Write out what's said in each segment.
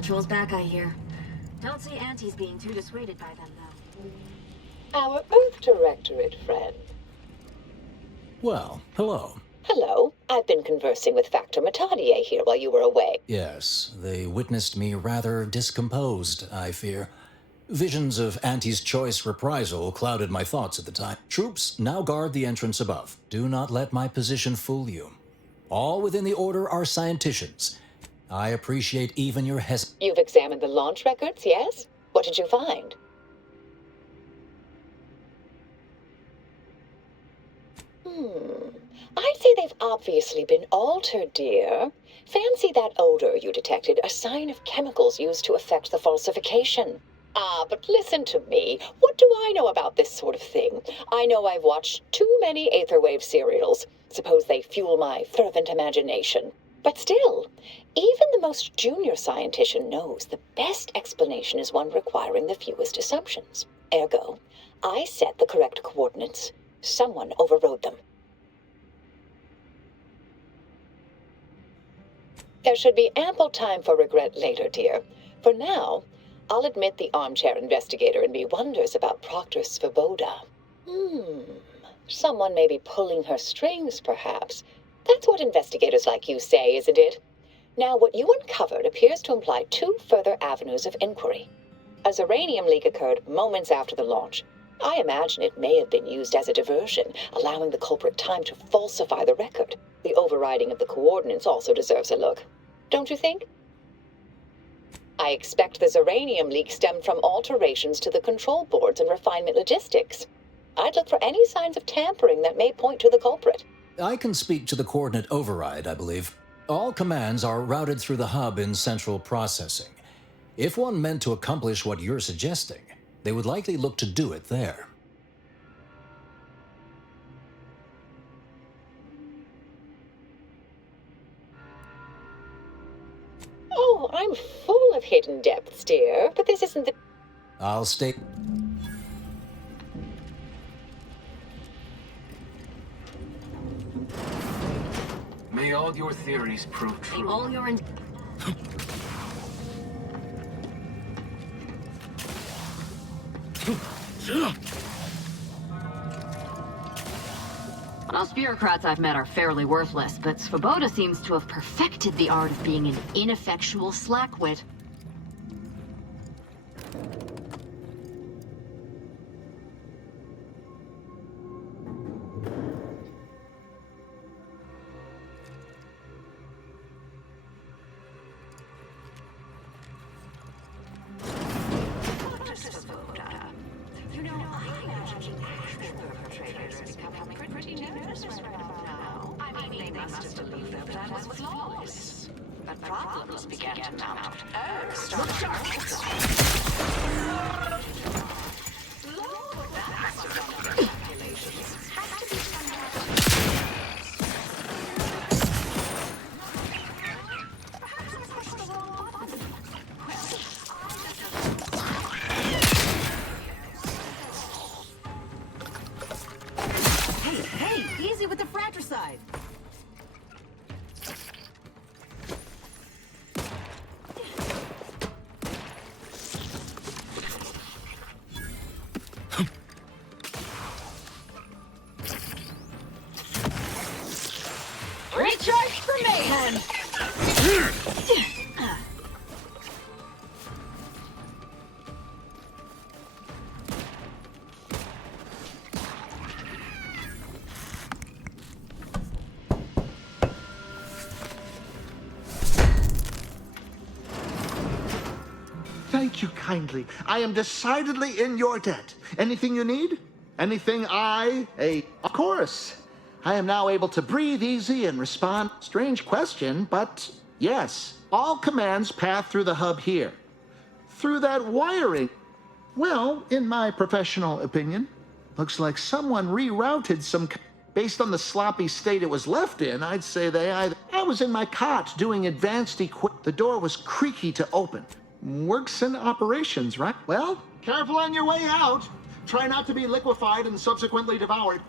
Patrol's back, I hear. Don't see Auntie's being too dissuaded by them, though. Our Earth Directorate friend. Well, hello. Hello. I've been conversing with Factor Matadier here while you were away. Yes, they witnessed me rather discomposed, I fear. Visions of Auntie's choice reprisal clouded my thoughts at the time. Troops, now guard the entrance above. Do not let my position fool you. All within the order are scienticians. I appreciate even your You've examined the launch records, yes? What did you find? I'd say they've obviously been altered, dear. Fancy that odor you detected, a sign of chemicals used to affect the falsification. Ah, but listen to me. What do I know about this sort of thing? I know I've watched too many Aetherwave serials. Suppose they fuel my fervent imagination. But still, even the most junior scientician knows the best explanation is one requiring the fewest assumptions. Ergo, I set the correct coordinates. Someone overrode them. There should be ample time for regret later, dear. For now, I'll admit the armchair investigator in me wonders about Proctor Svoboda. Someone may be pulling her strings, perhaps. That's what investigators like you say, isn't it? Now, what you uncovered appears to imply two further avenues of inquiry. A uranium leak occurred moments after the launch. I imagine it may have been used as a diversion, allowing the culprit time to falsify the record. The overriding of the coordinates also deserves a look. Don't you think? I expect the uranium leak stemmed from alterations to the control boards and refinement logistics. I'd look for any signs of tampering that may point to the culprit. I can speak to the coordinate override, I believe. All commands are routed through the hub in central processing. If one meant to accomplish what you're suggesting, they would likely look to do it there. Oh, I'm full of hidden depths, dear, but this isn't the... I'll stay... May all your theories prove true. All your... Us bureaucrats I've met are fairly worthless, but Svoboda seems to have perfected the art of being an ineffectual slackwit. Hey, easy with the fratricide! Recharge for mayhem! Thank you kindly. I am decidedly in your debt. Anything you need? Anything Of course. I am now able to breathe easy and respond. Strange question, but yes. All commands pass through the hub here. Through that wiring. Well, in my professional opinion, looks like someone rerouted some... Based on the sloppy state it was left in, I'd say I was in my cot doing advanced The door was creaky to open. Works in operations, right? Well, careful on your way out. Try not to be liquefied and subsequently devoured.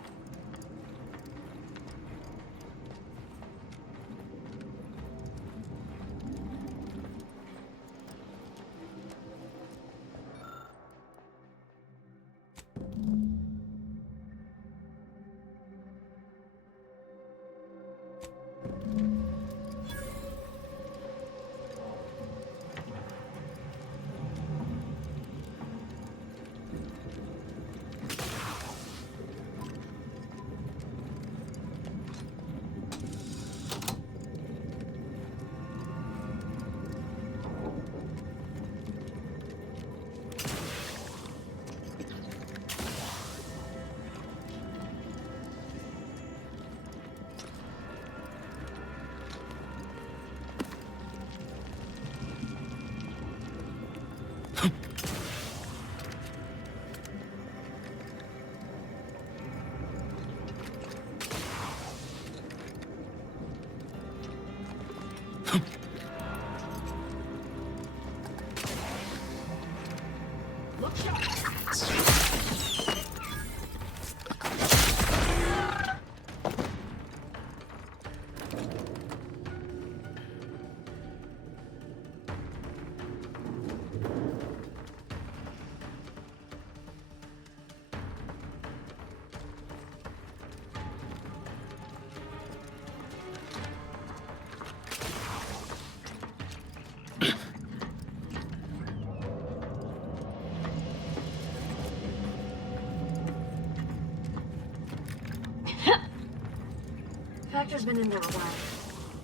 Factor's been in there a while.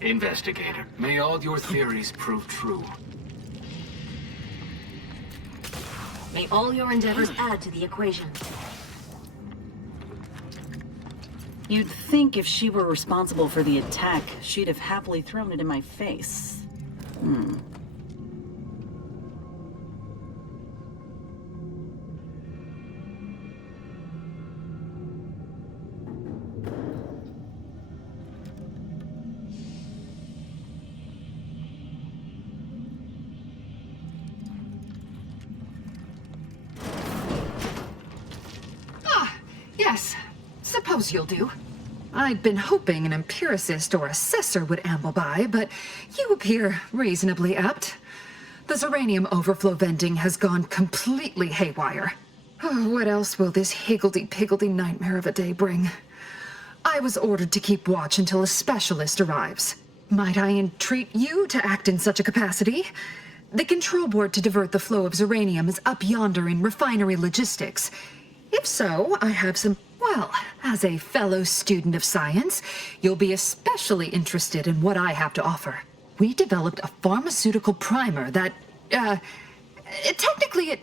Investigator, may all your theories prove true. May all your endeavors add to the equation. You'd think if she were responsible for the attack, she'd have happily thrown it in my face. Yes, suppose you'll do. I'd been hoping an empiricist or assessor would amble by, but you appear reasonably apt. The Zeranium overflow vending has gone completely haywire. Oh, what else will this higgledy-piggledy nightmare of a day bring? I was ordered to keep watch until a specialist arrives. Might I entreat you to act in such a capacity? The control board to divert the flow of Zeranium is up yonder in refinery logistics. If so, I have some... Well, as a fellow student of science, you'll be especially interested in what I have to offer. We developed a pharmaceutical primer that, technically it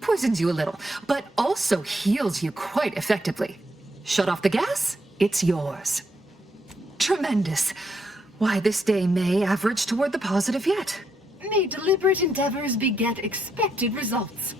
poisons you a little, but also heals you quite effectively. Shut off the gas, it's yours. Tremendous. Why, this day may average toward the positive yet. May deliberate endeavors beget expected results.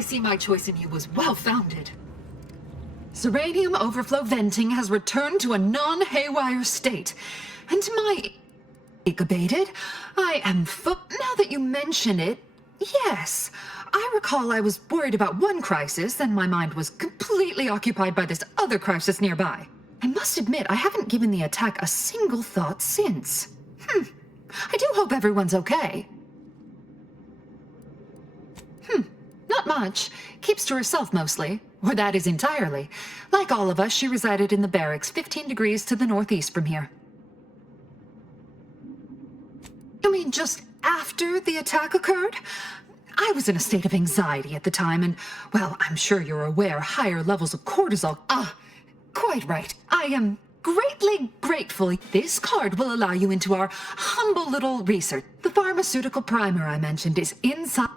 I see my choice in you was well-founded. Zeranium overflow venting has returned to a non-haywire state, and my abated. I am now that you mention it, yes. I recall I was worried about one crisis, then my mind was completely occupied by this other crisis nearby. I must admit, I haven't given the attack a single thought since. I do hope everyone's okay. Not much. Keeps to herself mostly. Or that is entirely. Like all of us, she resided in the barracks 15 degrees to the northeast from here. You mean just after the attack occurred? I was in a state of anxiety at the time, and, well, I'm sure you're aware, higher levels of cortisol. Quite right. I am greatly grateful. This card will allow you into our humble little research. The pharmaceutical primer I mentioned is inside.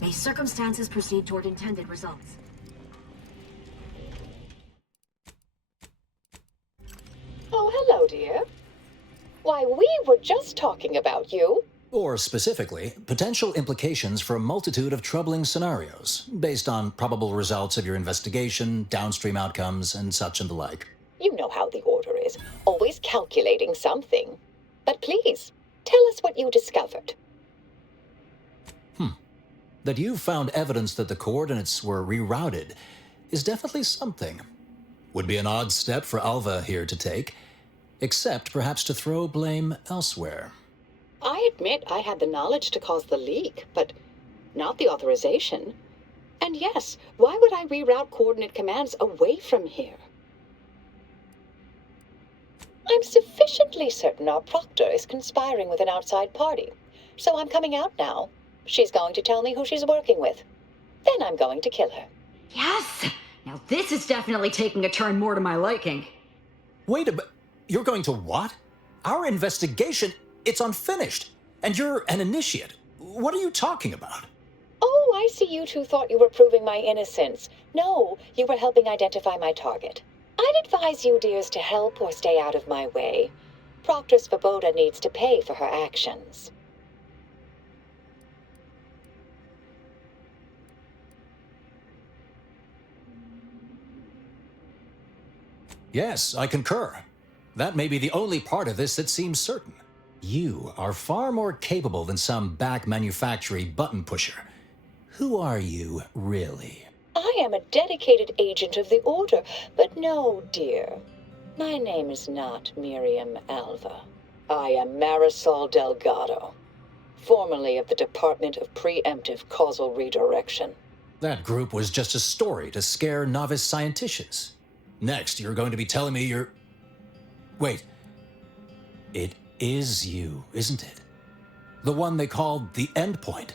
May circumstances proceed toward intended results. Oh, hello, dear. Why, we were just talking about you. Or specifically, potential implications for a multitude of troubling scenarios, based on probable results of your investigation, downstream outcomes, and such and the like. You know how the Order is, always calculating something. But please, tell us what you discovered. That you found evidence that the coordinates were rerouted is definitely something. Would be an odd step for Alva here to take, except perhaps to throw blame elsewhere. I admit I had the knowledge to cause the leak, but not the authorization. And yes, why would I reroute coordinate commands away from here? I'm sufficiently certain our proctor is conspiring with an outside party, so I'm coming out now. She's going to tell me who she's working with. Then I'm going to kill her. Yes! Now this is definitely taking a turn more to my liking. Wait a minute. You're going to what? Our investigation, it's unfinished. And you're an initiate. What are you talking about? Oh, I see you two thought you were proving my innocence. No, you were helping identify my target. I'd advise you dears to help or stay out of my way. Proctor Svoboda needs to pay for her actions. Yes, I concur. That may be the only part of this that seems certain. You are far more capable than some back manufactory button pusher. Who are you, really? I I am a dedicated agent of the Order, but no, dear. My name is not Miriam Alva. I am Marisol Delgado, formerly of the Department of Preemptive Causal Redirection. That group was just a story to scare novice scienticians. Next, you're going to be telling me you're... Wait. It is you, isn't it? The one they called the Endpoint.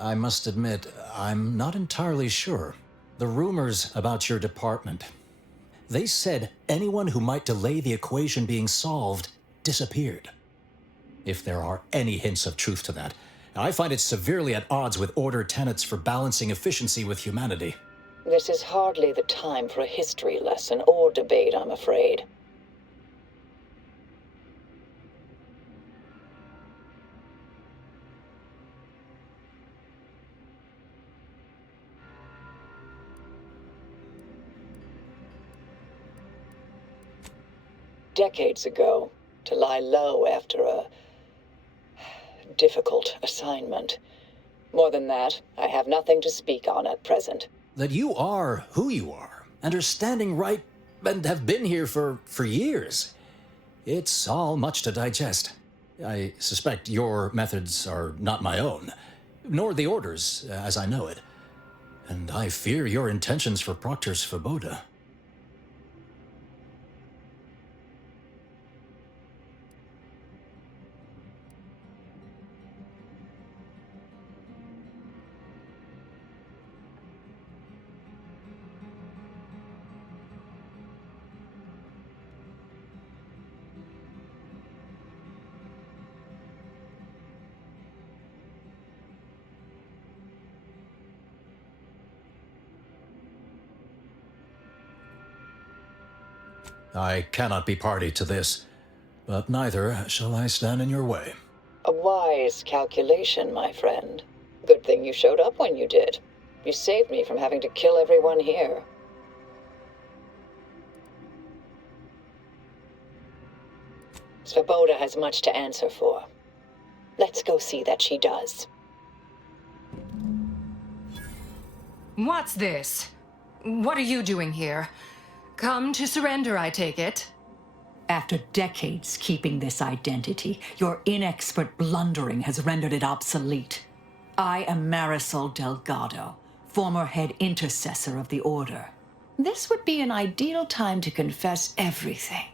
I must admit, I'm not entirely sure. The rumors about your department. They said anyone who might delay the equation being solved disappeared. If there are any hints of truth to that, I find it severely at odds with Order tenets for balancing efficiency with humanity. This is hardly the time for a history lesson or debate, I'm afraid. Decades ago, to lie low after a difficult assignment. More than that, I have nothing to speak on at present. That you are who you are, and are standing right, and have been here for years. It's all much to digest. I suspect your methods are not my own, nor the Order's, as I know it. And I fear your intentions for Proctor Svoboda. I cannot be party to this, but neither shall I stand in your way. A wise calculation, my friend. Good thing you showed up when you did. You saved me from having to kill everyone here. Svoboda has much to answer for. Let's go see that she does. What's this? What are you doing here? Come to surrender, I take it? After decades keeping this identity, your inexpert blundering has rendered it obsolete. I am Marisol Delgado, former head intercessor of the Order. This would be an ideal time to confess everything.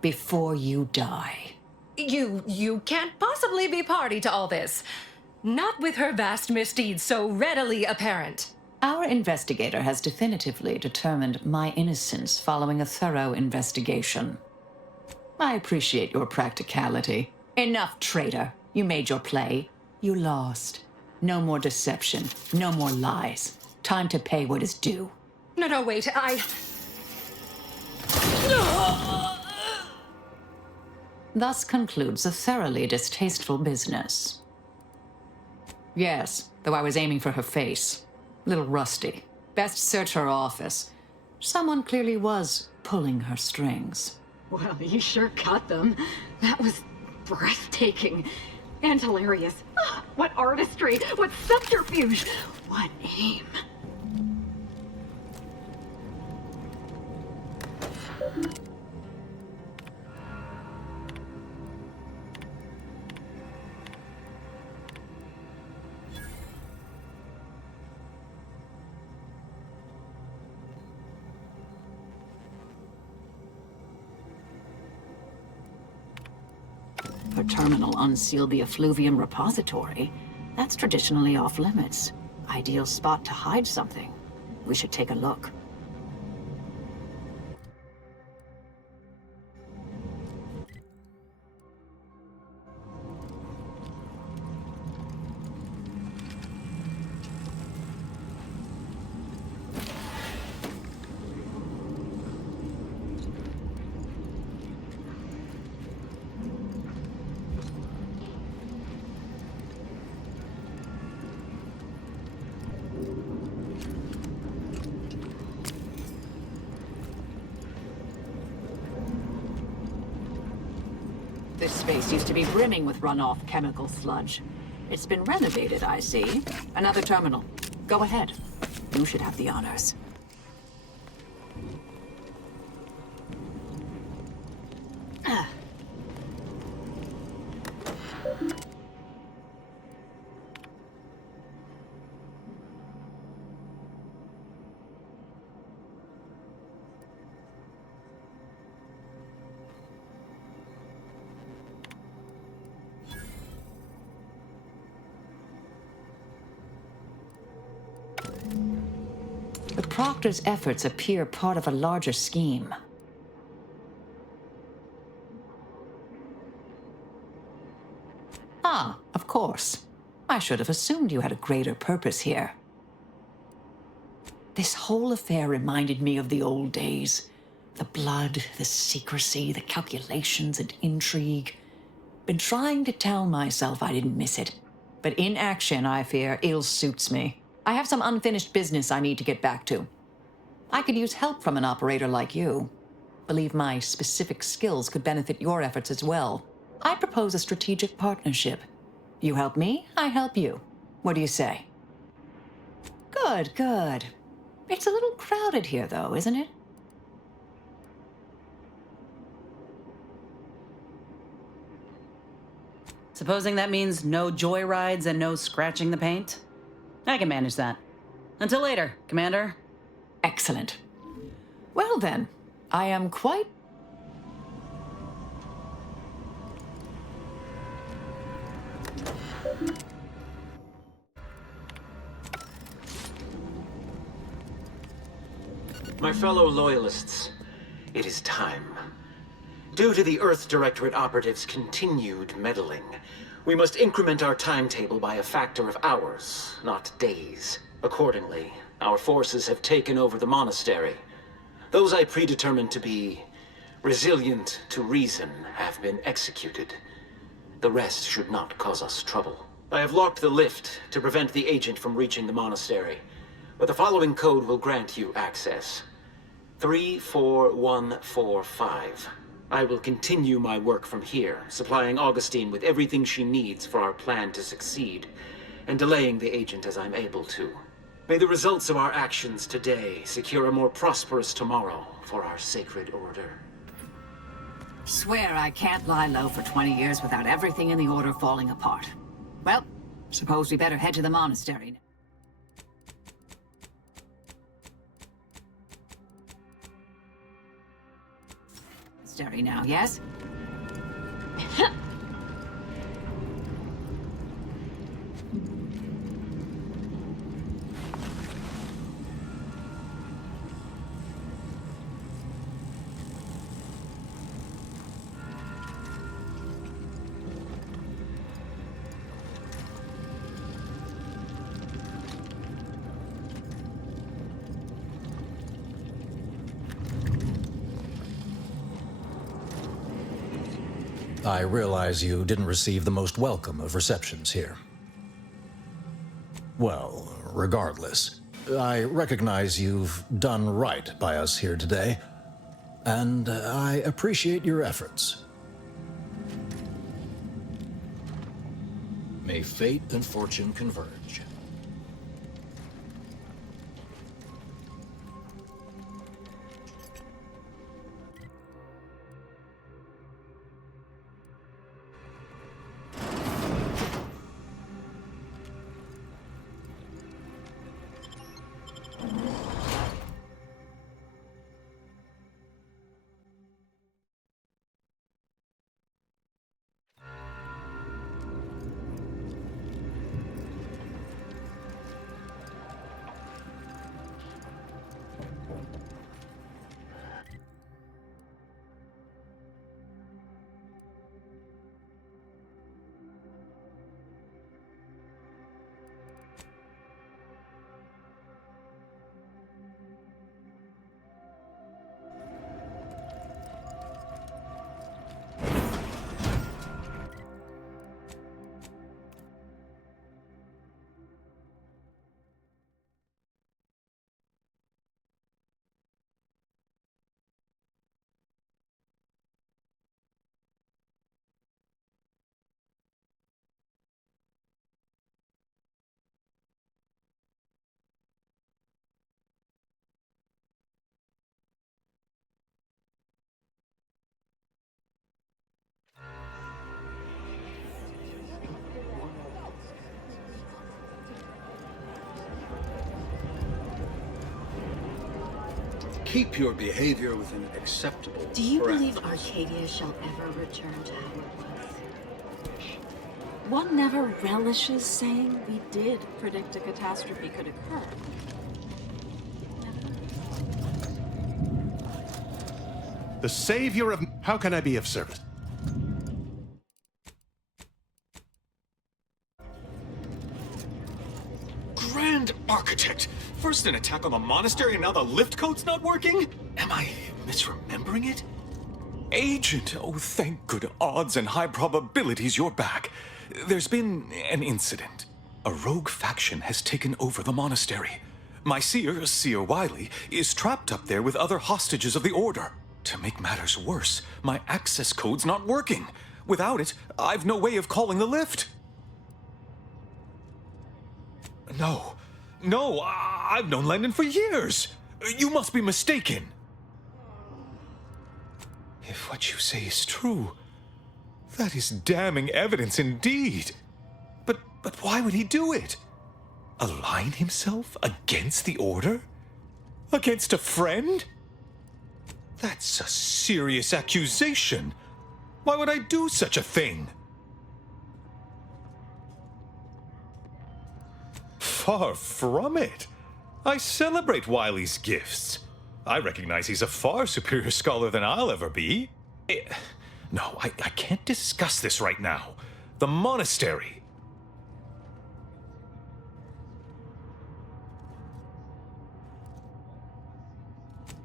Before you die. You can't possibly be party to all this. Not with her vast misdeeds so readily apparent. Our investigator has definitively determined my innocence following a thorough investigation. I appreciate your practicality. Enough, traitor. You made your play. You lost. No more deception. No more lies. Time to pay what is due. No, wait, Thus concludes a thoroughly distasteful business. Yes, though I was aiming for her face. Little rusty. Best search her office. Someone clearly was pulling her strings. Well, you sure cut them. That was breathtaking and hilarious. Ah, what artistry, what subterfuge, what aim. Her terminal unsealed the effluvium repository. That's traditionally off limits. Ideal spot to hide something. We should take a look. This space used to be brimming with runoff chemical sludge. It's been renovated, I see. Another terminal. Go ahead. You should have the honors. But Proctor's efforts appear part of a larger scheme. Ah, of course. I should have assumed you had a greater purpose here. This whole affair reminded me of the old days. The blood, the secrecy, the calculations and intrigue. Been trying to tell myself I didn't miss it. But in action, I fear, ill suits me. I have some unfinished business I need to get back to. I could use help from an operator like you. Believe my specific skills could benefit your efforts as well. I propose a strategic partnership. You help me, I help you. What do you say? Good, good. It's a little crowded here, though, isn't it? Supposing that means no joyrides and no scratching the paint? I can manage that. Until later, Commander. Excellent. Well then, I am quite... My fellow Loyalists, it is time. Due to the Earth Directorate operatives' continued meddling, we must increment our timetable by a factor of hours, not days. Accordingly, our forces have taken over the monastery. Those I predetermined to be resilient to reason have been executed. The rest should not cause us trouble. I have locked the lift to prevent the agent from reaching the monastery, but the following code will grant you access. 34145. I will continue my work from here, supplying Augustine with everything she needs for our plan to succeed, and delaying the agent as I'm able to. May the results of our actions today secure a more prosperous tomorrow for our sacred order. Swear I can't lie low for 20 years without everything in the order falling apart. Well, suppose we better head to the monastery. Monastery now, yes? I realize you didn't receive the most welcome of receptions here. Well, regardless, I recognize you've done right by us here today, and I appreciate your efforts. May fate and fortune converge. Keep your behavior within acceptable Do you parameters. believe Arcadia shall ever return to how it was? One never relishes saying we did predict a catastrophe could occur. The savior of... How can I be of service? Grand Architect! First an attack on the monastery and now the lift code's not working? Am I misremembering it? Agent, oh thank good odds and high probabilities you're back. There's been an incident. A rogue faction has taken over the monastery. My seer Wiley, is trapped up there with other hostages of the Order. To make matters worse, my access code's not working. Without it, I've no way of calling the lift. No, I've known Landon for years. You must be mistaken. If what you say is true, that is damning evidence indeed. But why would he do it? Align himself against the Order? Against a friend? That's a serious accusation. Why would I do such a thing? Far from it. I celebrate Wiley's gifts. I recognize he's a far superior scholar than I'll ever be. No, I can't discuss this right now. The monastery.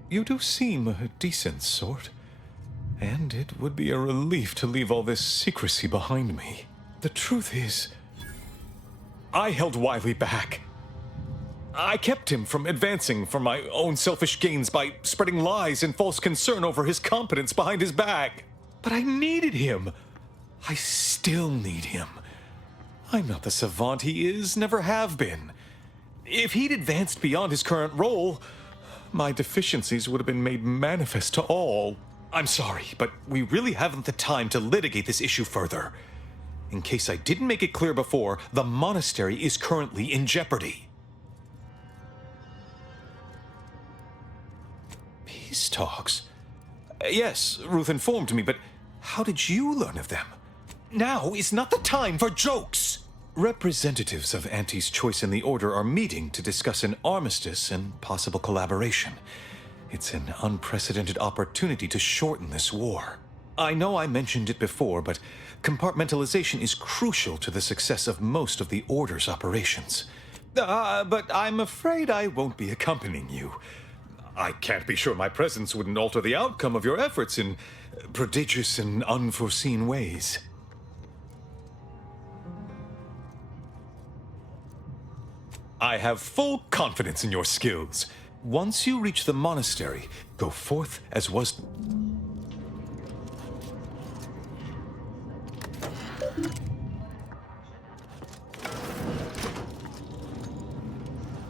You do seem a decent sort, and it would be a relief to leave all this secrecy behind me. The truth is, I held Wiley back. I kept him from advancing for my own selfish gains by spreading lies and false concern over his competence behind his back. But I needed him. I still need him. I'm not the savant he is, never have been. If he'd advanced beyond his current role, my deficiencies would have been made manifest to all. I'm sorry, but we really haven't the time to litigate this issue further. In case I didn't make it clear before, the monastery is currently in jeopardy. Peace talks? Yes, Ruth informed me, but how did you learn of them? Now is not the time for jokes! Representatives of Auntie's Choice and the Order are meeting to discuss an armistice and possible collaboration. It's an unprecedented opportunity to shorten this war. I know I mentioned it before, but compartmentalization is crucial to the success of most of the Order's operations. But I'm afraid I won't be accompanying you. I can't be sure my presence wouldn't alter the outcome of your efforts in prodigious and unforeseen ways. I have full confidence in your skills. Once you reach the monastery, go forth as was...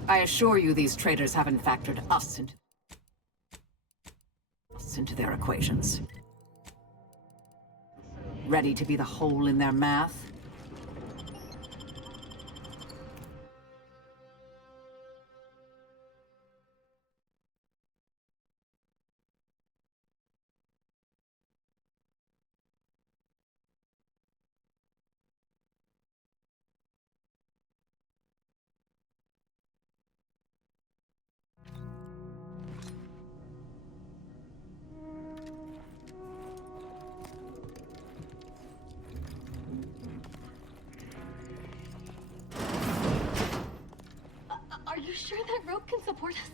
I assure you these traitors haven't factored us into their equations. Ready to be the hole in their math? Are you sure that rope can support us?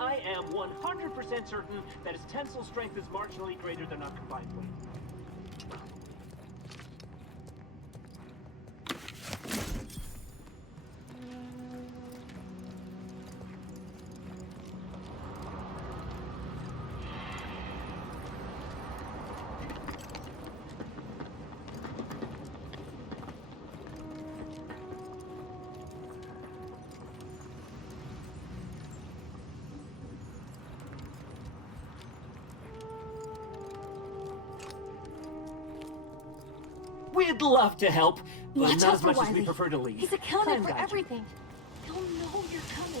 I am 100% certain that its tensile strength is marginally greater than our combined weight. We'd love to help, but Watch not out as for much as Wiley. we prefer to leave. He's accounted Plan for guide you. everything. He'll know you're coming.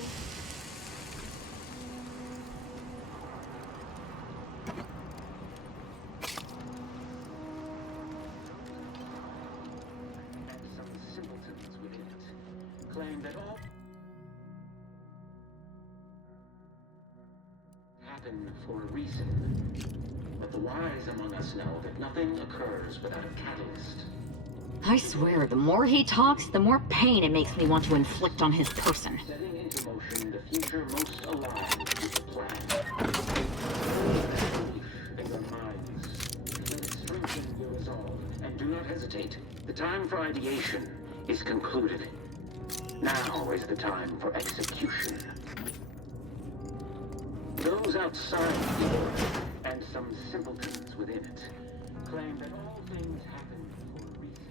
claim that all happen for a reason. But the wise among us know that nothing occurs without a catalyst. I swear, the more he talks, the more pain it makes me want to inflict on his person. Setting into motion the future most alive to the plan. In your minds, let it strengthen your resolve, and do not hesitate. The time for ideation is concluded. Now is the time for execution. Those outside the order, and some simpletons within it, claim that all things happen for a reason.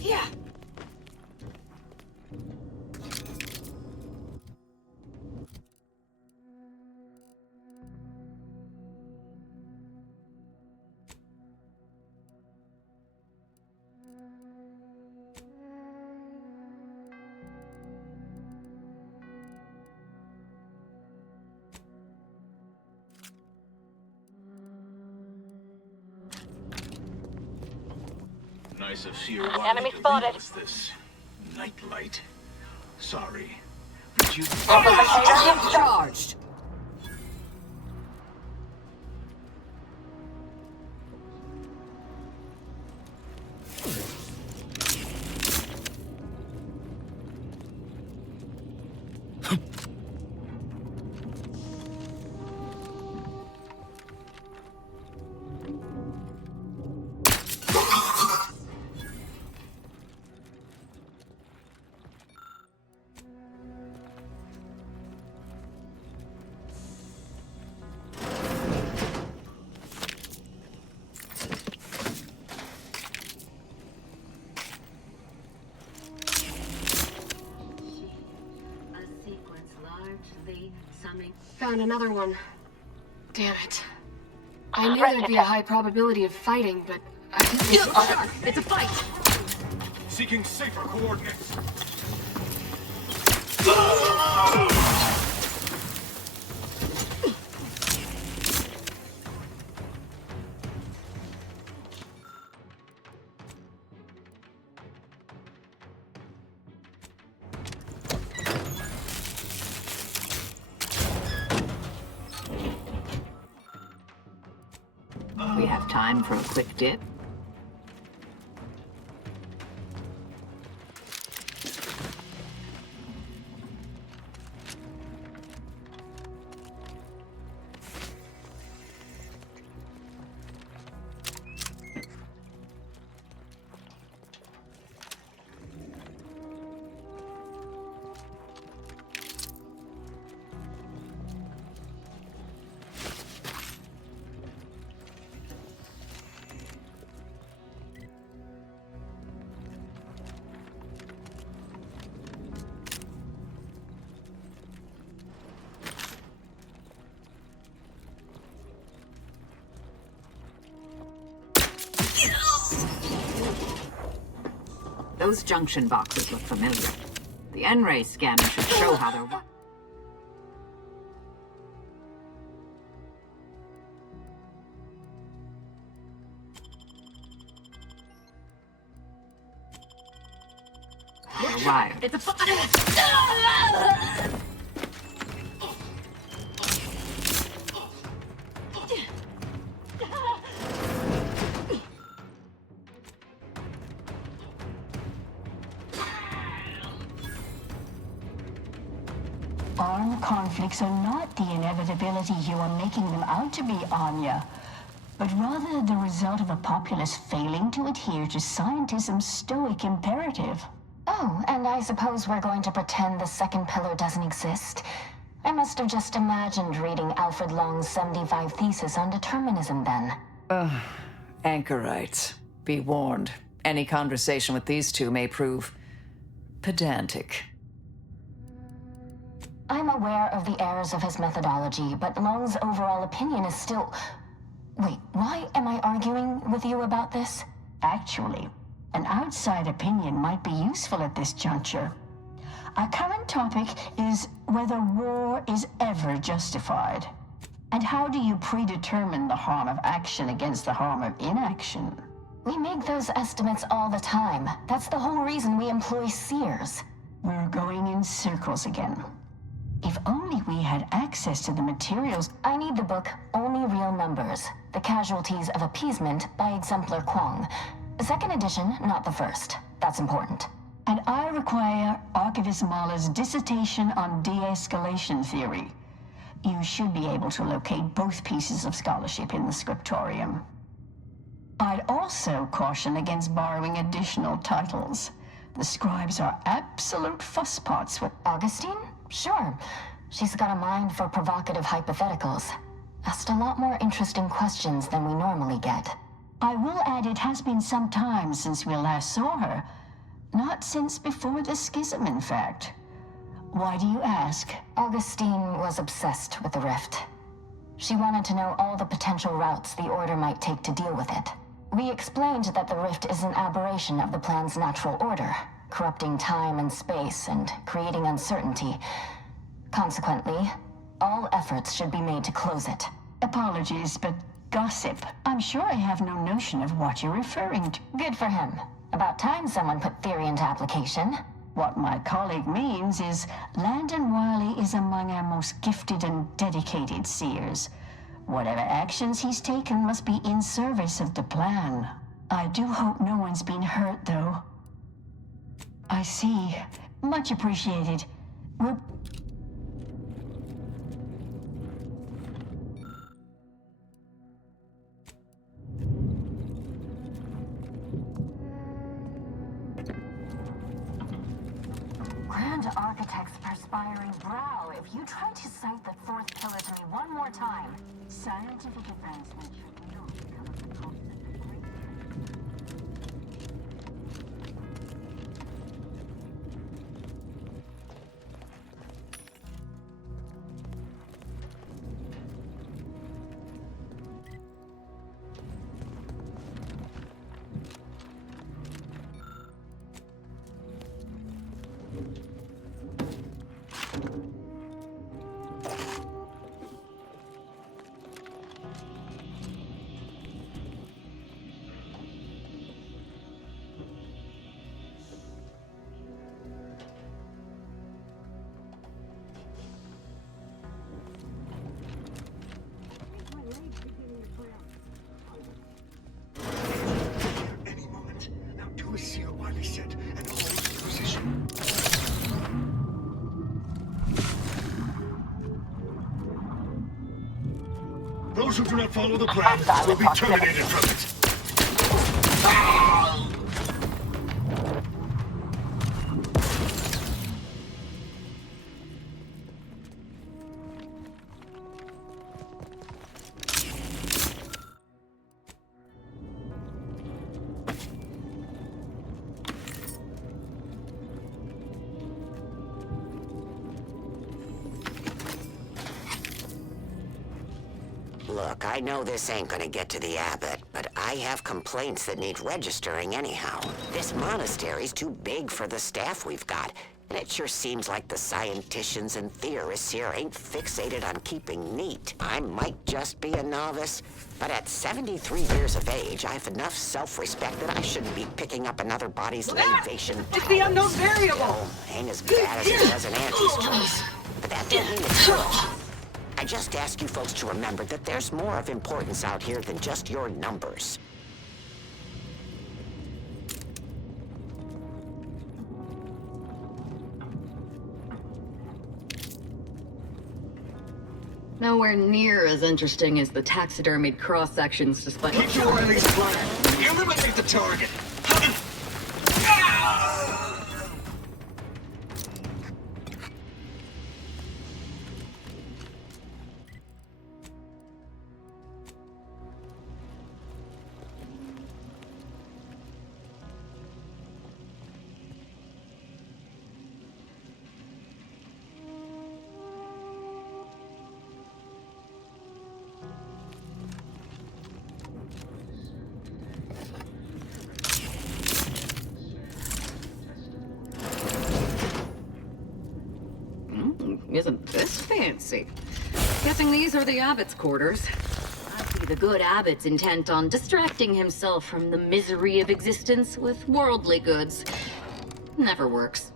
Yeah. Nice of sheer Enemy spotted. This nightlight. Sorry. But you Charged. Found another one. Damn it. I knew there'd be a high probability of fighting, but I didn't think It's a fight. seeking safer coordinates. We have time for a quick dip. Those junction boxes look familiar. The N-ray scanner should show how they're working. Wire. It's a Armed conflicts are not the inevitability you are making them out to be, Anya, but rather the result of a populace failing to adhere to scientism's stoic imperative. Oh, and I suppose we're going to pretend the second pillar doesn't exist? I must have just imagined reading Alfred Long's 75 thesis on determinism then. Anchorites, be warned. Any conversation with these two may prove pedantic. I'm aware of the errors of his methodology, but Long's overall opinion is still... Wait, why am I arguing with you about this? Actually, an outside opinion might be useful at this juncture. Our current topic is whether war is ever justified. And how do you predetermine the harm of action against the harm of inaction? We make those estimates all the time. That's the whole reason we employ seers. We're going in circles again. If only we had access to the materials. I need the book Only Real Numbers, The Casualties of Appeasement by Exemplar Kwong. Second edition, not the first. That's important. And I require Archivist Mahler's dissertation on de-escalation theory. You should be able to locate both pieces of scholarship in the scriptorium. I'd also caution against borrowing additional titles. The scribes are absolute fusspots with... Augustine? Sure. She's got a mind for provocative hypotheticals. Asked a lot more interesting questions than we normally get. I will add it has been some time since we last saw her. Not since before the schism, in fact. Why do you ask? Augustine was obsessed with the rift. She wanted to know all the potential routes the Order might take to deal with it. We explained that the rift is an aberration of the plan's natural order, corrupting time and space and creating uncertainty. Consequently, all efforts should be made to close it. Apologies, but gossip. I'm sure I have no notion of what you're referring to. Good for him. About time someone put theory into application. What my colleague means is Landon Wiley is among our most gifted and dedicated seers. Whatever actions he's taken must be in service of the plan. I do hope no one's been hurt, though. I see. Much appreciated. We'll... Grand Architect's perspiring brow, if you try to cite the fourth pillar to me one more time. Scientific advancement should not become at the cost of the great. Any moment. Now do as Sir Wiley said and hold the position. Those who do not follow the plan will be terminated from it. Look, I know this ain't gonna get to the abbot, but I have complaints that need registering anyhow. This monastery's too big for the staff we've got, and it sure seems like the scienticians and theorists here ain't fixated on keeping neat. I might just be a novice, but at 73 years of age, I have enough self-respect that I shouldn't be picking up another body's lavation. It's the unknown variable! Still, ain't as bad as it was in Auntie's choice, but that don't mean it's good. I just ask you folks to remember that there's more of importance out here than just your numbers. Nowhere near as interesting as the taxidermied cross-sections displayed. Keep your enemies flat. Eliminate the target. isn't this fancy? Guessing these are the abbot's quarters. I see the good abbot's intent on distracting himself from the misery of existence with worldly goods. Never works.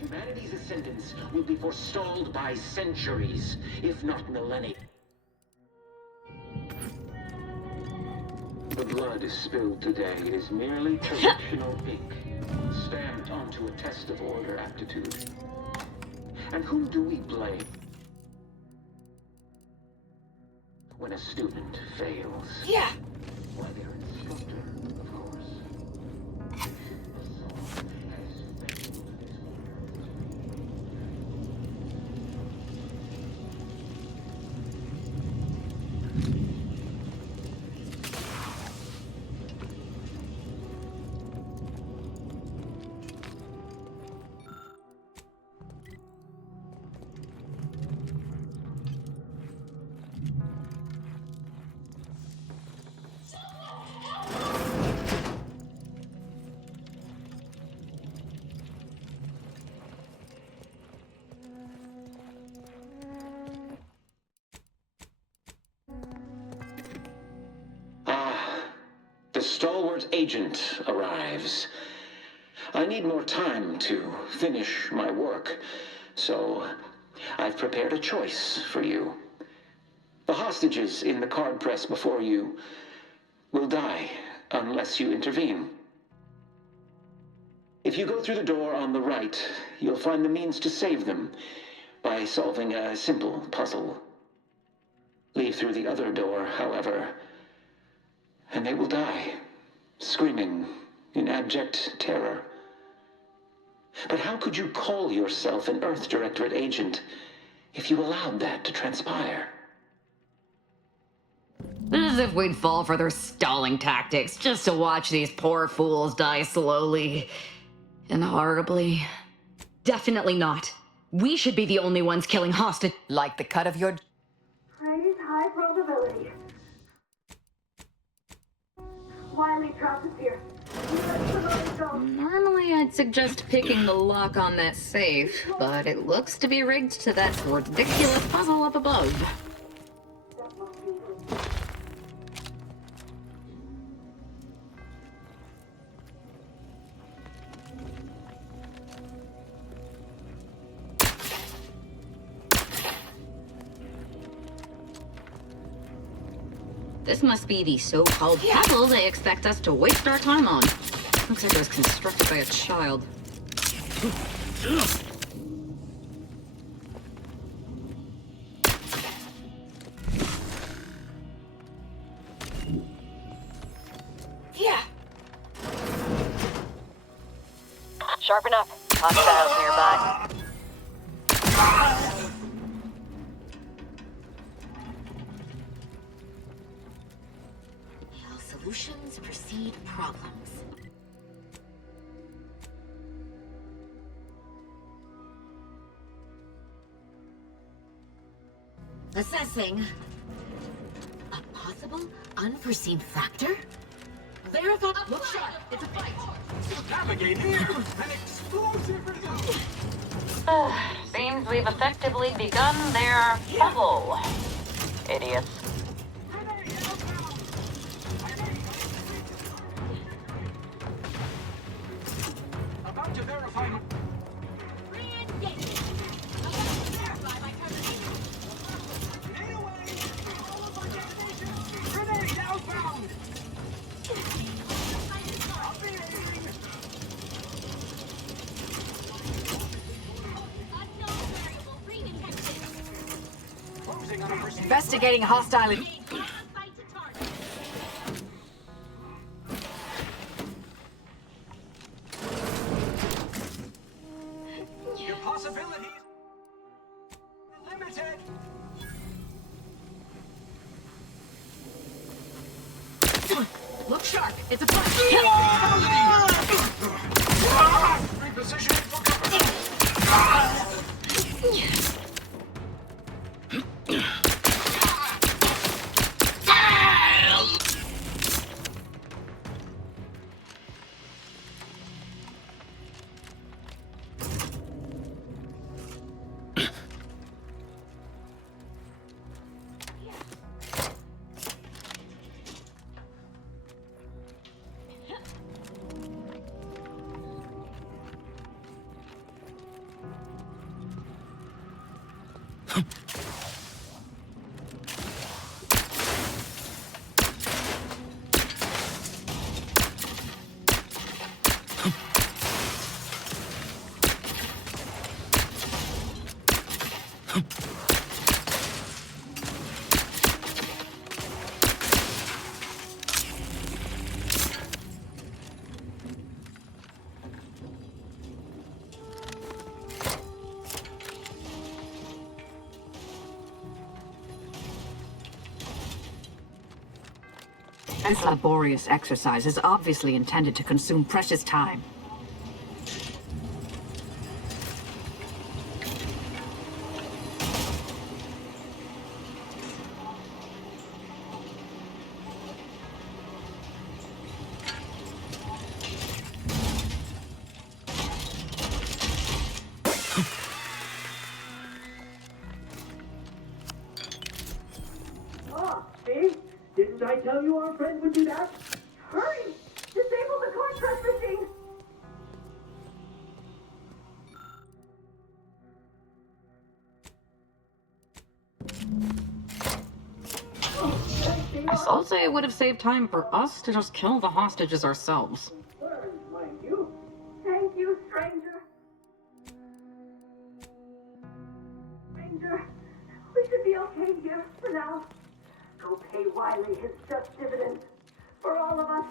Humanity's ascendance will be forestalled by centuries, if not millennia. The blood spilled today is merely traditional ink, stamped onto a test of order aptitude. And whom do we blame when a student fails? Yeah. Why, their instructor, of course. The stalwart agent arrives. I need more time to finish my work, so I've prepared a choice for you. The hostages in the card press before you will die unless you intervene. If you go through the door on the right, you'll find the means to save them by solving a simple puzzle. Leave through the other door, however, and they will die, screaming in abject terror. But how could you call yourself an Earth Directorate agent if you allowed that to transpire? As if we'd fall for their stalling tactics just to watch these poor fools die slowly and horribly. Definitely not. We should be the only ones killing hostage. Like the cut of your... Praise high probability. Wiley trap is here. Normally I'd suggest picking the lock on that safe, but it looks to be rigged to that ridiculous puzzle up above. This must be the so-called puzzle they expect us to waste our time on. Looks like it was constructed by a child. Yeah. Sharpen up. Hostiles nearby. Solutions precede problems. Assessing. A possible unforeseen factor? Verify. Look sharp. It's a fight. Navigate here. An explosive result. Seems we've effectively begun their bubble. Idiots. About to verify. Grenade outbound. investigating hostile. Your possibilities are limited. Look sharp. It's a fight. Repositioning for cover. This laborious exercise is obviously intended to consume precious time. Ah, see? Didn't I tell you our friend would do that? Hurry! Disable the coin press machine! I still say it would have saved time for us to just kill the hostages ourselves. Mind you. Thank you, stranger. Stranger, we should be okay here for now. Go pay Wiley his just dividends. For all of us.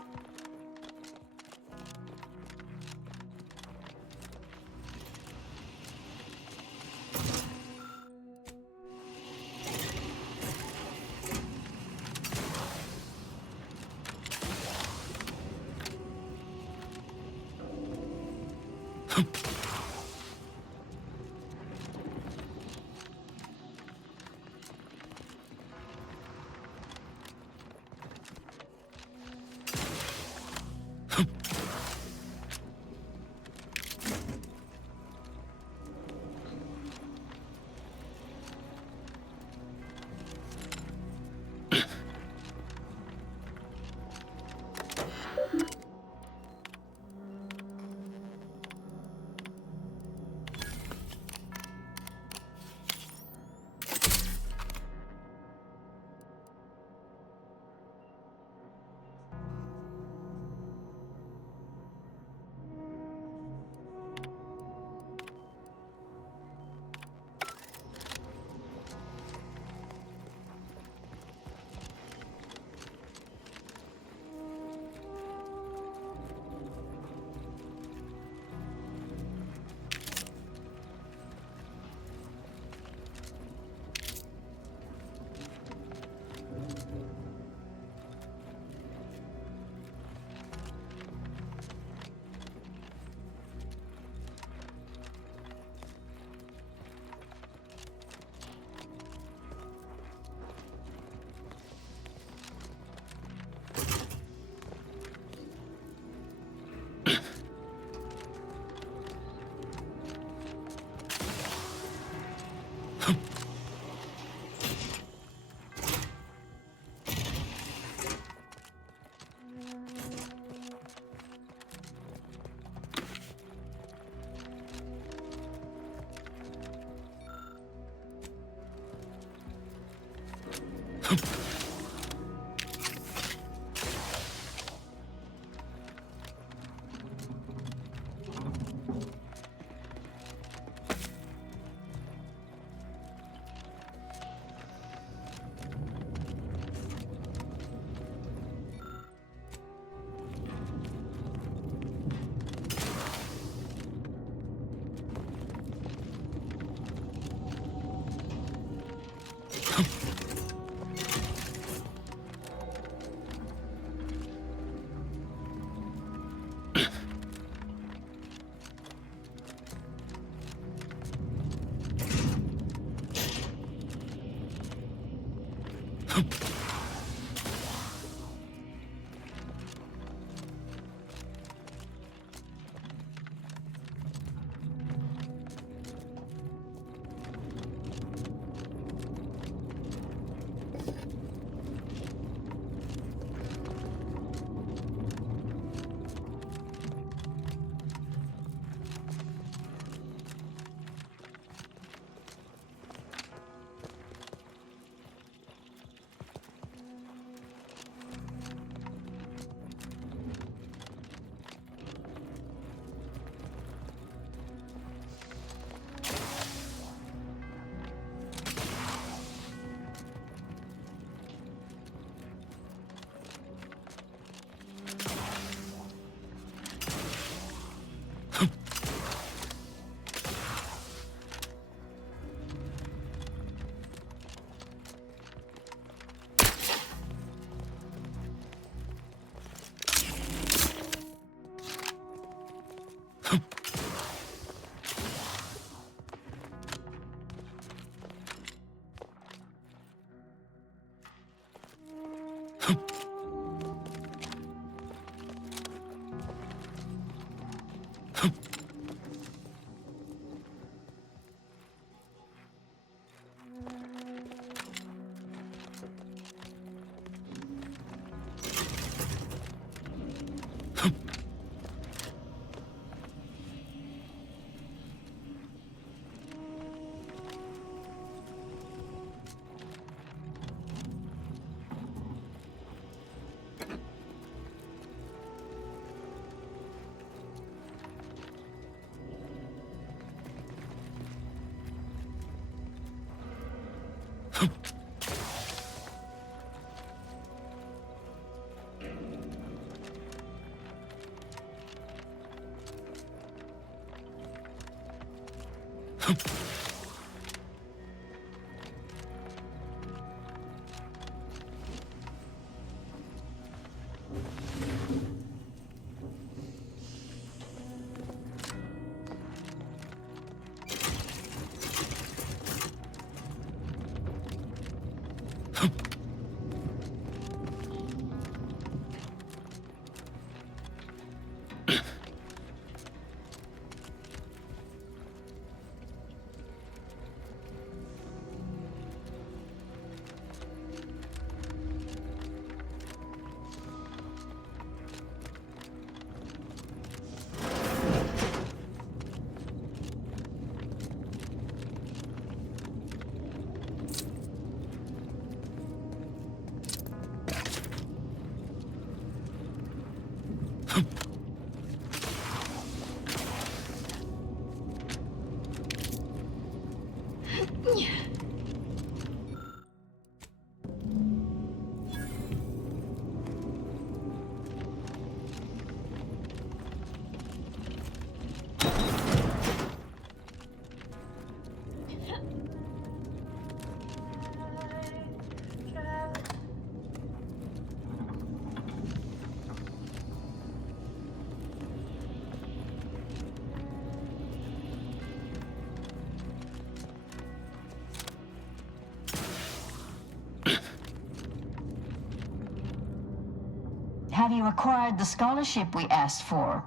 Have you acquired the scholarship we asked for?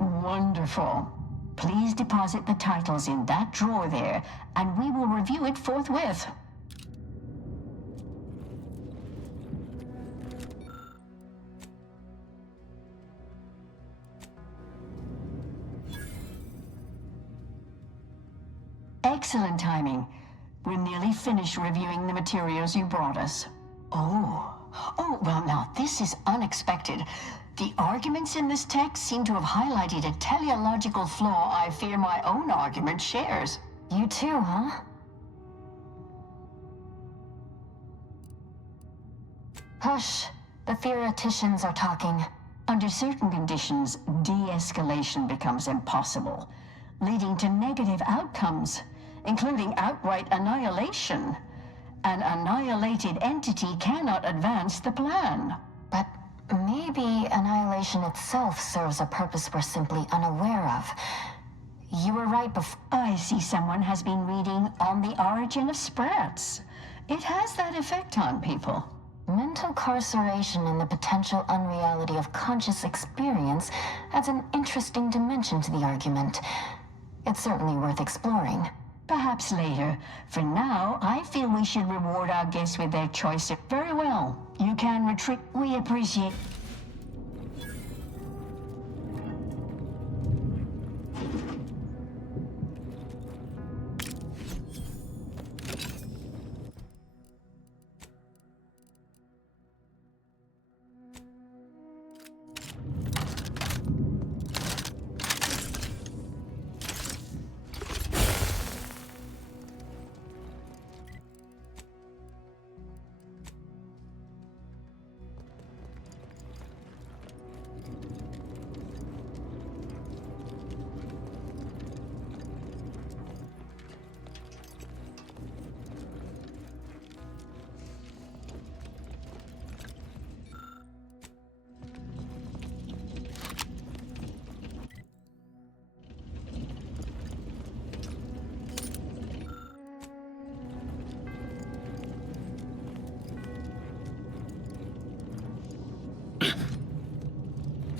Wonderful. Please deposit the titles in that drawer there, and we will review it forthwith. Excellent timing. We're nearly finished reviewing the materials you brought us. Oh, well now, this is unexpected. The arguments in this text seem to have highlighted a teleological flaw I fear my own argument shares. You too, huh? Hush. The theoreticians are talking. Under certain conditions, de-escalation becomes impossible, leading to negative outcomes, including outright annihilation. An annihilated entity cannot advance the plan. But maybe annihilation itself serves a purpose we're simply unaware of. You were right before. I see someone has been reading On the Origin of Sprats. It has that effect on people. Mental carceration and the potential unreality of conscious experience adds an interesting dimension to the argument. It's certainly worth exploring. Perhaps later. For now, I feel we should reward our guests with their choice. Very well. You can retreat. We appreciate.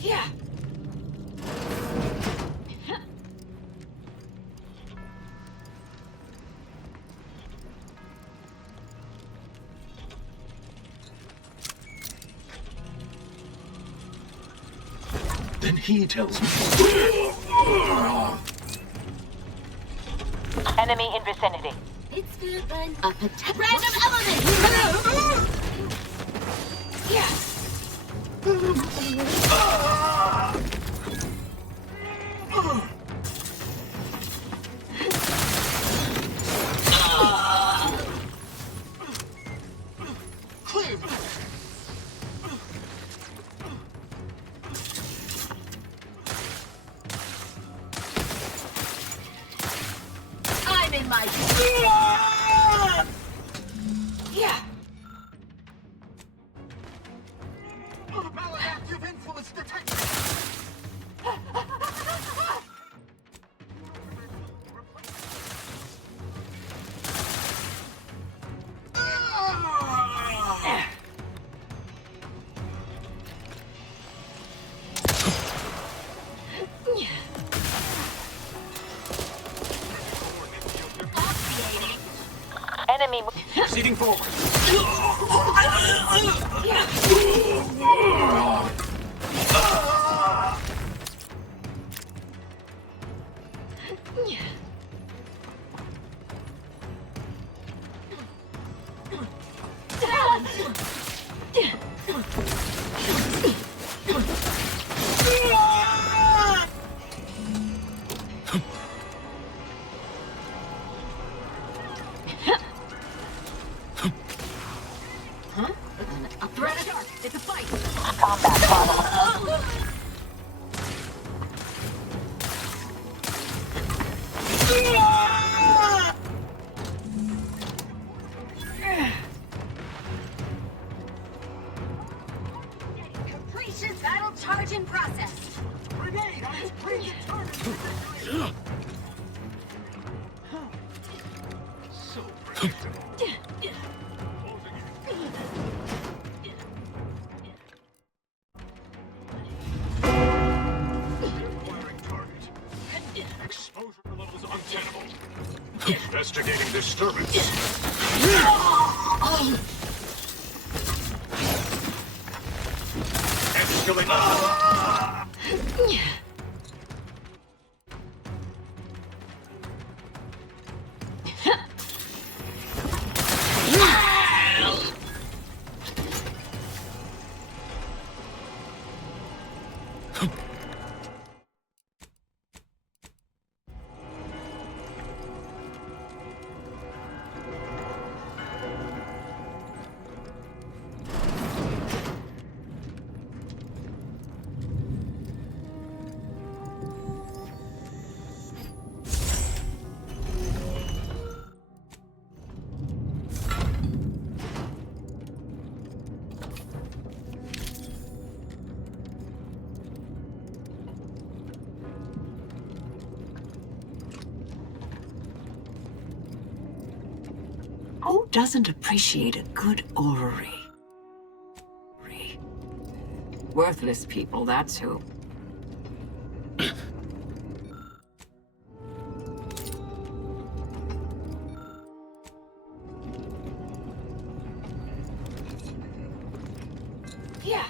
Yeah. Then he tells me. Enemy in vicinity. It's good, but a random element. Yeah. I'm in my yeah. Maladaptive influence detected. Enemy. Proceeding forward. A threat is dark. It's a fight. Combat follow. Completion battle charge in process. Grenade on its previous target. So predictable. Exposure levels untenable. Investigating disturbance. Escalate. Who doesn't appreciate a good orrery? Worthless people, that's who. Yeah.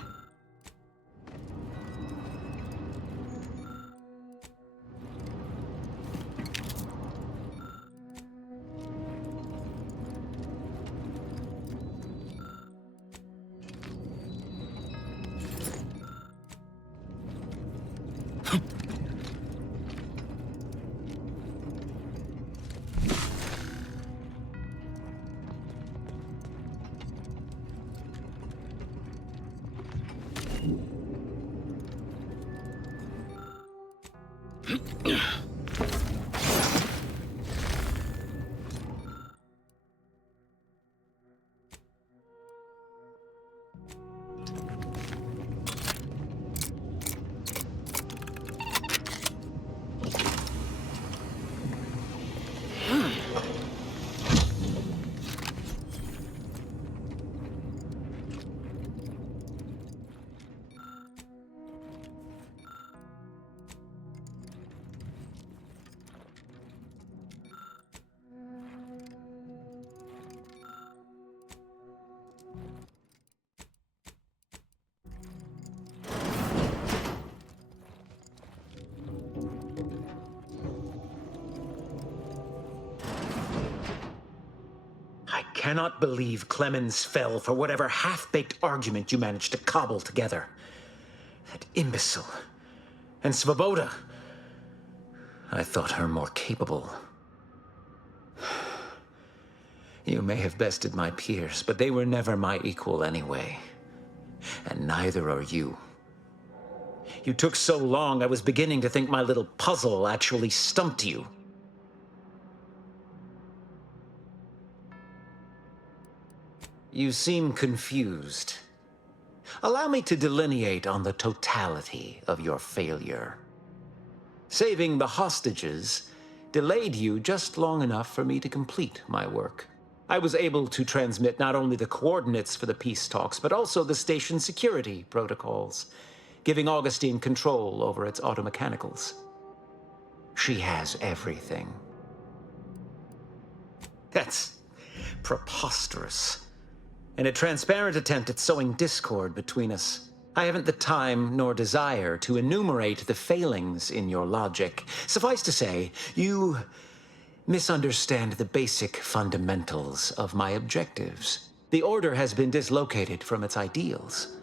I cannot believe Clemens fell for whatever half-baked argument you managed to cobble together. That imbecile. And Svoboda. I thought her more capable. You may have bested my peers, but they were never my equal anyway. And neither are you. You took so long, I was beginning to think my little puzzle actually stumped you. You seem confused. Allow me to delineate on the totality of your failure. Saving the hostages delayed you just long enough for me to complete my work. I was able to transmit not only the coordinates for the peace talks, but also the station's security protocols, giving Augustine control over its automechanicals. She has everything. That's preposterous. In a transparent attempt at sowing discord between us, I haven't the time nor desire to enumerate the failings in your logic. Suffice to say, you misunderstand the basic fundamentals of my objectives. The Order has been dislocated from its ideals,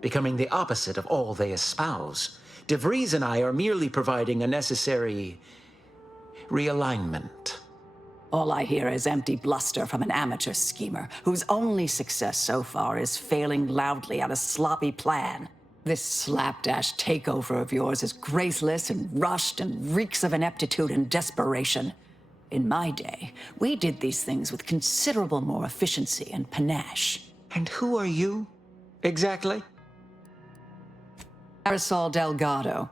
becoming the opposite of all they espouse. De Vries and I are merely providing a necessary realignment. All I hear is empty bluster from an amateur schemer whose only success so far is failing loudly at a sloppy plan. This slapdash takeover of yours is graceless and rushed and reeks of ineptitude and desperation. In my day, we did these things with considerable more efficiency and panache. And who are you, exactly? Marisol Delgado,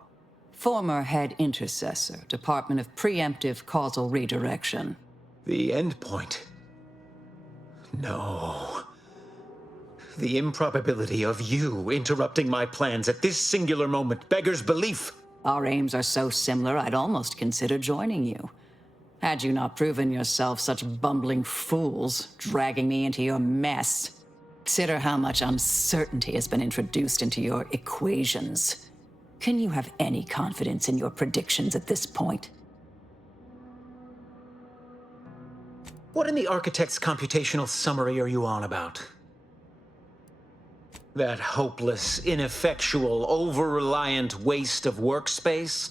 former head intercessor, Department of Preemptive Causal Redirection. The endpoint. No. The improbability of you interrupting my plans at this singular moment beggars belief. Our aims are so similar, I'd almost consider joining you. Had you not proven yourself such bumbling fools, dragging me into your mess. Consider how much uncertainty has been introduced into your equations. Can you have any confidence in your predictions at this point? What in the architect's computational summary are you on about? That hopeless, ineffectual, over-reliant waste of workspace?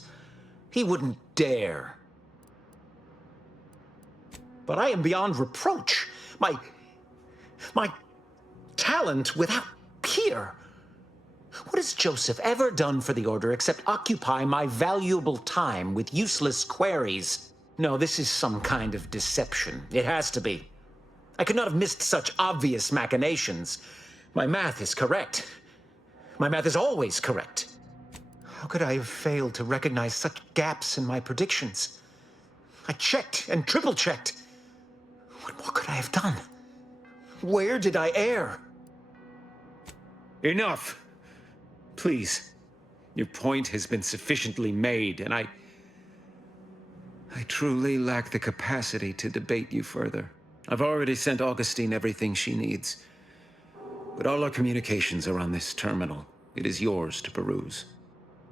He wouldn't dare. But I am beyond reproach. My talent without peer. What has Joseph ever done for the Order except occupy my valuable time with useless queries? No, this is some kind of deception. It has to be. I could not have missed such obvious machinations. My math is correct. My math is always correct. How could I have failed to recognize such gaps in my predictions? I checked and triple-checked. What more could I have done? Where did I err? Enough! Please. Your point has been sufficiently made, and I truly lack the capacity to debate you further. I've already sent Augustine everything she needs. But all our communications are on this terminal. It is yours to peruse.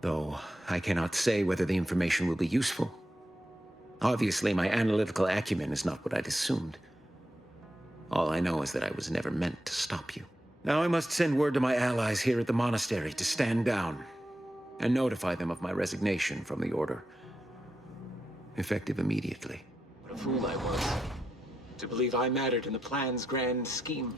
Though I cannot say whether the information will be useful. Obviously, my analytical acumen is not what I'd assumed. All I know is that I was never meant to stop you. Now I must send word to my allies here at the monastery to stand down and notify them of my resignation from the Order. Effective immediately. What a fool I was. To believe I mattered in the plan's grand scheme.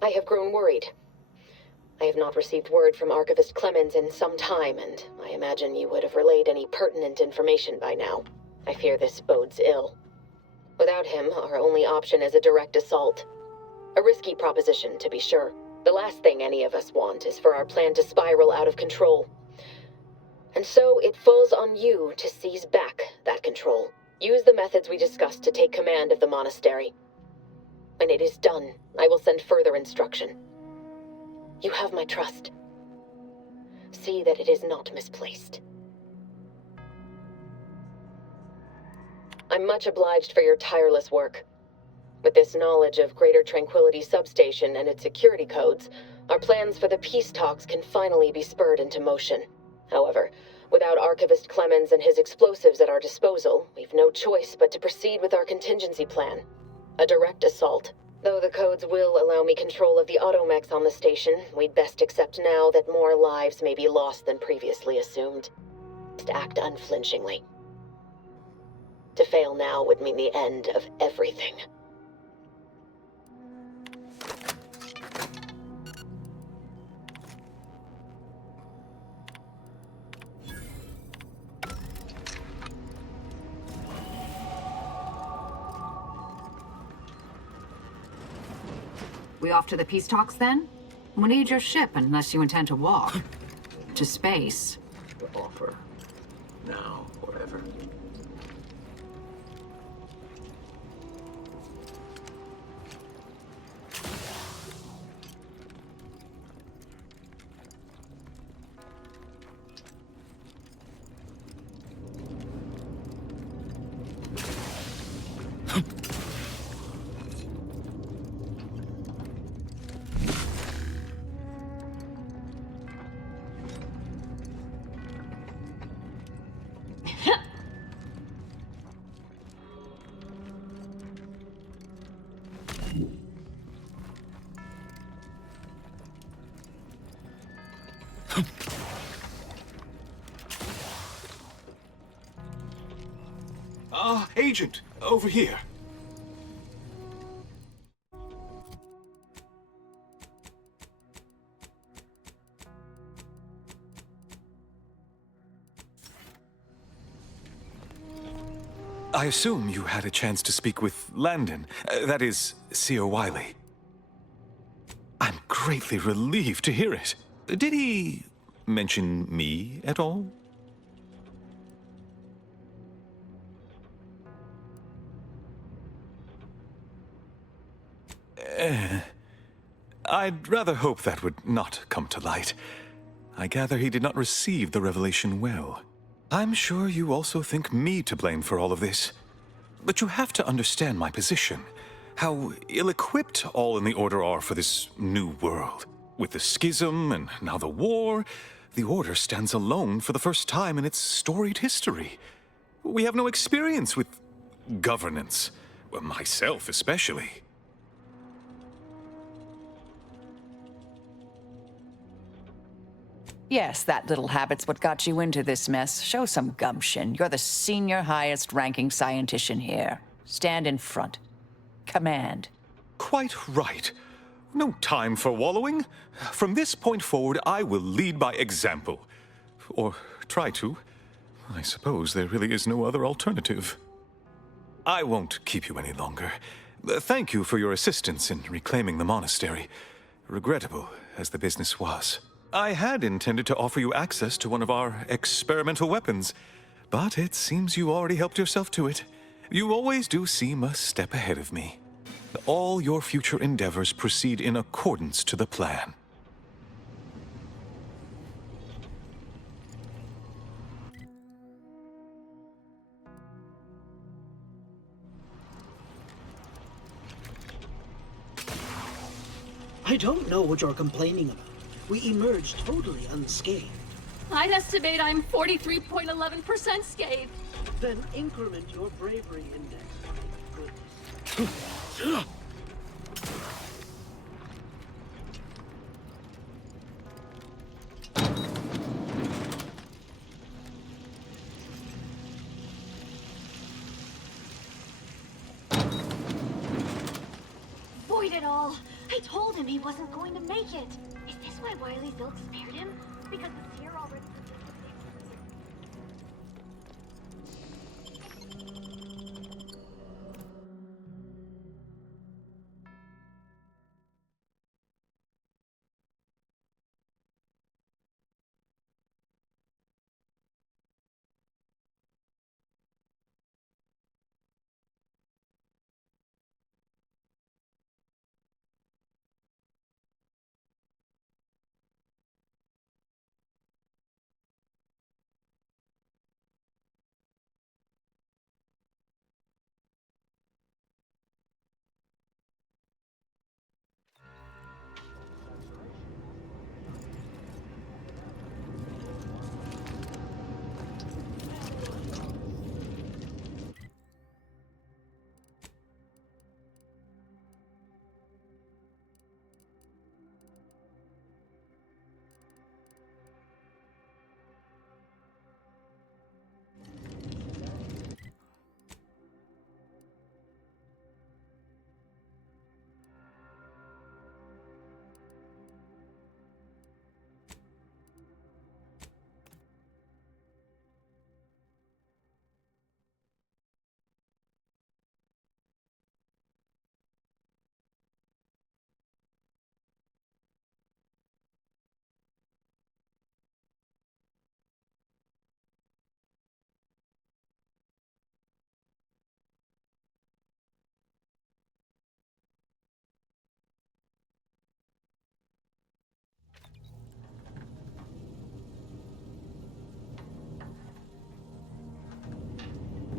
I have grown worried. I have not received word from Archivist Clemens in some time, and I imagine you would have relayed any pertinent information by now. I fear this bodes ill. Without him, our only option is a direct assault. A risky proposition, to be sure. The last thing any of us want is for our plan to spiral out of control. And so it falls on you to seize back that control. Use the methods we discussed to take command of the monastery. When it is done, I will send further instruction. You have my trust. See that it is not misplaced. I'm much obliged for your tireless work. With this knowledge of Greater Tranquility Substation and its security codes, our plans for the peace talks can finally be spurred into motion. However, without Archivist Clemens and his explosives at our disposal, we've no choice but to proceed with our contingency plan. A direct assault. Though the codes will allow me control of the automechs on the station, we'd best accept now that more lives may be lost than previously assumed. Just act unflinchingly. To fail now would mean the end of everything. We off to the peace talks then? We'll need your ship unless you intend to walk. To space. The offer. Now or ever. Agent, over here. I assume you had a chance to speak with Landon, that is, Sir Wiley. I'm greatly relieved to hear it. Did he mention me at all? I'd rather hope that would not come to light. I gather he did not receive the revelation well. I'm sure you also think me to blame for all of this. But you have to understand my position. How ill-equipped all in the Order are for this new world. With the schism and now the war, the Order stands alone for the first time in its storied history. We have no experience with governance. Well, myself especially. Yes, that little habit's what got you into this mess. Show some gumption. You're the senior highest-ranking scientician here. Stand in front. Command. Quite right. No time for wallowing. From this point forward, I will lead by example. Or try to. I suppose there really is no other alternative. I won't keep you any longer. Thank you for your assistance in reclaiming the monastery. Regrettable as the business was. I had intended to offer you access to one of our experimental weapons, but it seems you already helped yourself to it. You always do seem a step ahead of me. All your future endeavors proceed in accordance to the plan. I don't know what you're complaining about. We emerged totally unscathed. I'd estimate I'm 43.11% scathed. Then increment your bravery index by goodness. Void it all! I told him he wasn't going to make it! Is this why Wiley's ilk spared him? Because the seer already...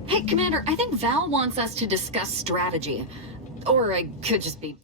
Hey, Commander, I think Val wants us to discuss strategy. Or I could just be